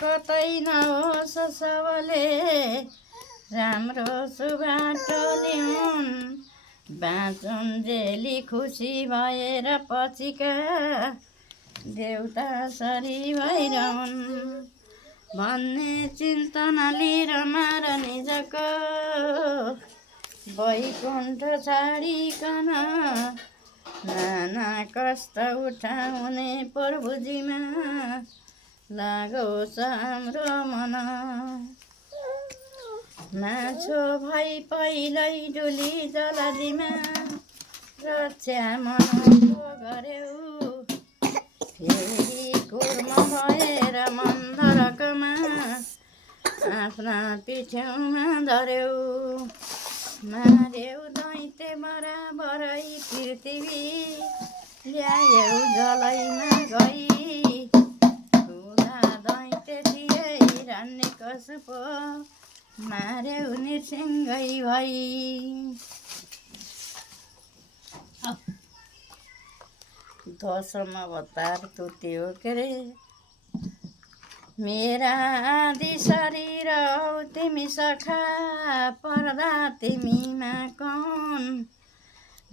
कतै नहोस् सबले राम्रो सुबाटो लिउन् बाँचुन् जेली खुसी भएर पछिका देउता सरी भइरहन् भन्ने चिन्तना लिएर मार निजको वैकुण्ठ छाडिकन नाना कष्ट उठाउने प्रभुजीमा लागोस् हाम्रो मन माछो भई पहिल्यै डुली जलजीमा रक्षा मनको गर्यौ फेरि कुर्म भएर मन्दरकमा आफ्ना पिठ्यौमा धर्यौ मार्यौ दैत्य बराबरै पृथ्वी ल्यायौ जलैमा गई ठुला दैत्य थिए हिरण्यकशिप मार्यौ नृसिंहै भई दशम अवतार तुत्यो के रे मेरा आदि शरीर हौ तिमी सखा पर्दा तिमीमा कौन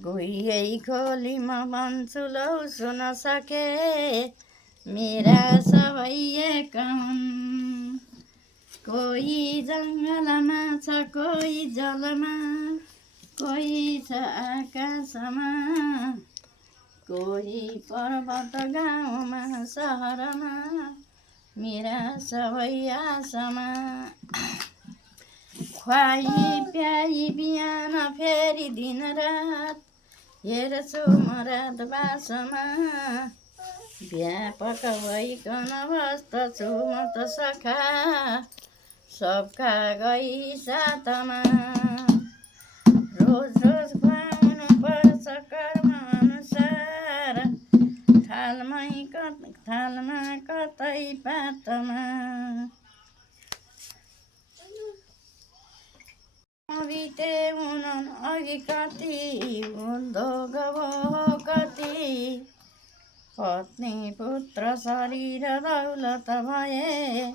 गुहियै खोली म भन्छु लौ सुन सके मेरा सबै कौन कोही जङ्गलमा छ कोही जलमा कोही छ आकाशमा कोही पर्वत गाउँमा सहरमा मेरा सबै आशामा खुवाई प्याई बिहान फेरि दिन रात हेर्छु म रात बासमा व्यापक भइकन बस्दछु म त सखा सबका गई साथमा रोज रोज खुवाउनु पर्छ कर्म अनुसार थालमा कतै पातमा बिते हुनन् अघि कति उद्योग भयो कति पत्नी पुत्र शरीर दौलत भए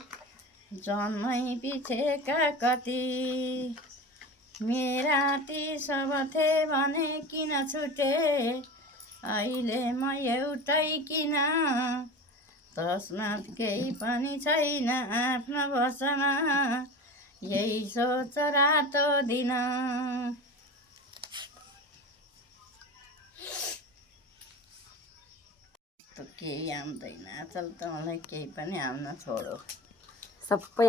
जन्मै पिछेका कति मेरा ती सब थिए भने किन छुटे अहिले म एउटै किन तस्मात् केही पनि छैन आफ्नो बसमा यही सोच रातो दिन केही आउँदैन आजकल त मलाई केही पनि आउन छोडो सबै